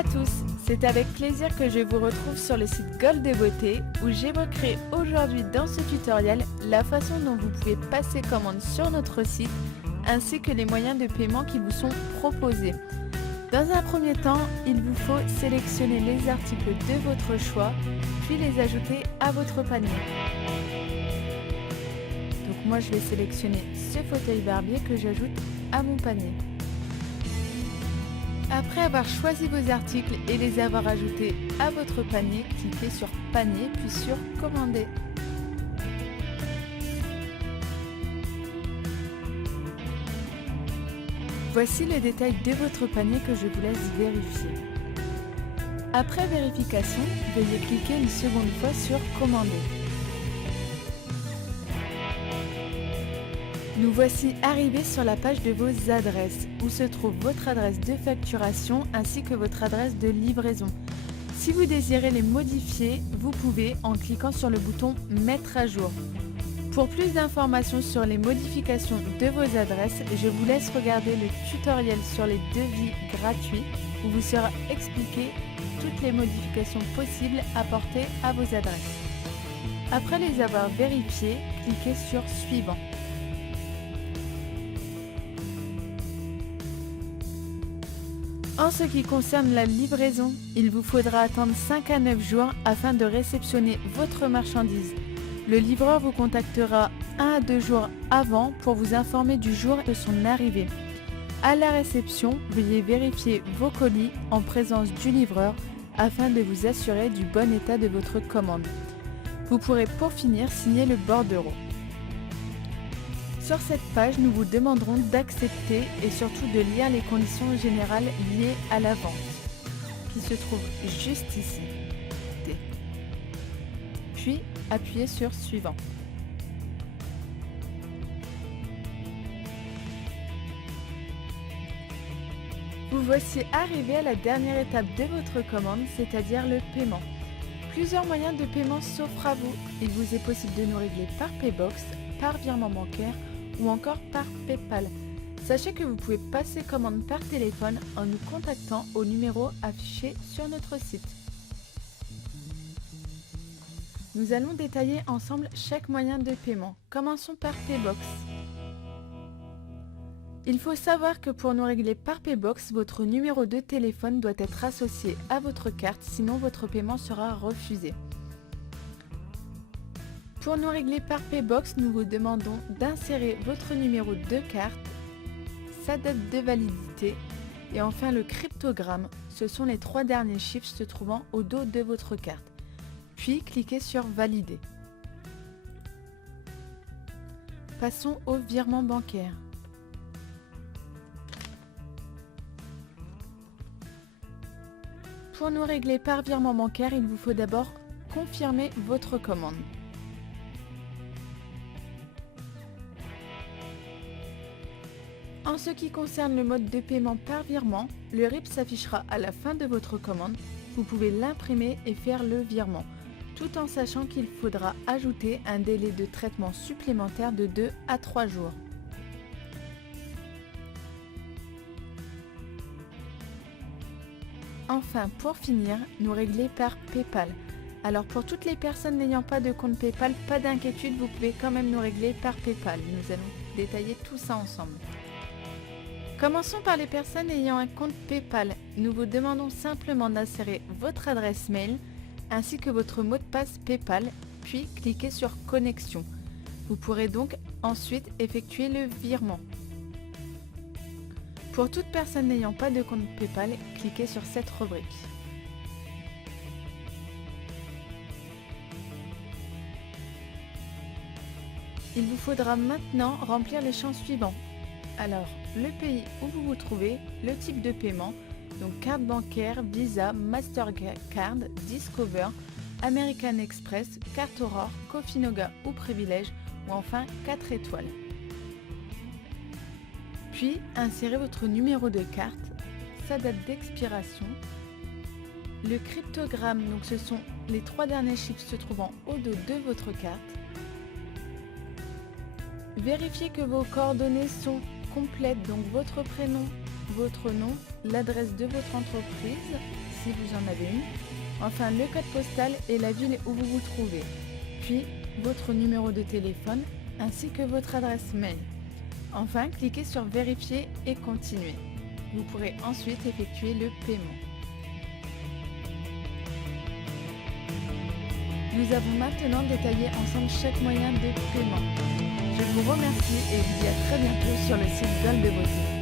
à tous, c'est avec plaisir que je vous retrouve sur le site Gold de Beauté où j'évoquerai aujourd'hui dans ce tutoriel la façon dont vous pouvez passer commande sur notre site ainsi que les moyens de paiement qui vous sont proposés. Dans un premier temps, il vous faut sélectionner les articles de votre choix puis les ajouter à votre panier. Donc moi je vais sélectionner ce fauteuil barbier que j'ajoute à mon panier. Après avoir choisi vos articles et les avoir ajoutés à votre panier, cliquez sur Panier puis sur Commander. Voici le détail de votre panier que je vous laisse vérifier. Après vérification, veuillez cliquer une seconde fois sur Commander. Nous voici arrivés sur la page de vos adresses, où se trouve votre adresse de facturation ainsi que votre adresse de livraison. Si vous désirez les modifier, vous pouvez en cliquant sur le bouton Mettre à jour. Pour plus d'informations sur les modifications de vos adresses, je vous laisse regarder le tutoriel sur les devis gratuits où vous sera expliqué toutes les modifications possibles apportées à vos adresses. Après les avoir vérifiées, cliquez sur Suivant. En ce qui concerne la livraison, il vous faudra attendre 5 à 9 jours afin de réceptionner votre marchandise. Le livreur vous contactera 1 à 2 jours avant pour vous informer du jour de son arrivée. À la réception, veuillez vérifier vos colis en présence du livreur afin de vous assurer du bon état de votre commande. Vous pourrez pour finir signer le bordereau. Sur cette page, nous vous demanderons d'accepter et surtout de lire les conditions générales liées à la vente, qui se trouvent juste ici. Puis, appuyez sur Suivant. Vous voici arrivé à la dernière étape de votre commande, c'est-à-dire le paiement. Plusieurs moyens de paiement s'offrent à vous. Il vous est possible de nous régler par Paybox, par virement bancaire ou encore par PayPal. Sachez que vous pouvez passer commande par téléphone en nous contactant au numéro affiché sur notre site. Nous allons détailler ensemble chaque moyen de paiement. Commençons par Paybox. Il faut savoir que pour nous régler par Paybox, votre numéro de téléphone doit être associé à votre carte, sinon votre paiement sera refusé. Pour nous régler par Paybox, nous vous demandons d'insérer votre numéro de carte, sa date de validité et enfin le cryptogramme. Ce sont les 3 derniers chiffres se trouvant au dos de votre carte. Puis cliquez sur Valider. Passons au virement bancaire. Pour nous régler par virement bancaire, il vous faut d'abord confirmer votre commande. En ce qui concerne le mode de paiement par virement, le RIB s'affichera à la fin de votre commande. Vous pouvez l'imprimer et faire le virement, tout en sachant qu'il faudra ajouter un délai de traitement supplémentaire de 2 à 3 jours. Enfin, pour finir, nous régler par PayPal. Alors pour toutes les personnes n'ayant pas de compte PayPal, pas d'inquiétude, vous pouvez quand même nous régler par PayPal. Nous allons détailler tout ça ensemble. Commençons par les personnes ayant un compte PayPal. Nous vous demandons simplement d'insérer votre adresse mail ainsi que votre mot de passe PayPal, puis cliquez sur Connexion. Vous pourrez donc ensuite effectuer le virement. Pour toute personne n'ayant pas de compte PayPal, cliquez sur cette rubrique. Il vous faudra maintenant remplir les champs suivants. Alors, le pays où vous vous trouvez, le type de paiement, donc carte bancaire, Visa, Mastercard, Discover, American Express, carte Aurore, Cofinoga ou Privilège, ou enfin 4 étoiles. Puis, insérez votre numéro de carte, sa date d'expiration, le cryptogramme, donc ce sont les 3 derniers chiffres se trouvant au dos de votre carte. Vérifiez que vos coordonnées sont complètes, donc votre prénom, votre nom, l'adresse de votre entreprise, si vous en avez une. Enfin, le code postal et la ville où vous vous trouvez. Puis, votre numéro de téléphone ainsi que votre adresse mail. Enfin, cliquez sur Vérifier et Continuer. Vous pourrez ensuite effectuer le paiement. Nous avons maintenant détaillé ensemble chaque moyen de paiement. Je vous remercie et vous dis à très bientôt sur le site Gold Beauté.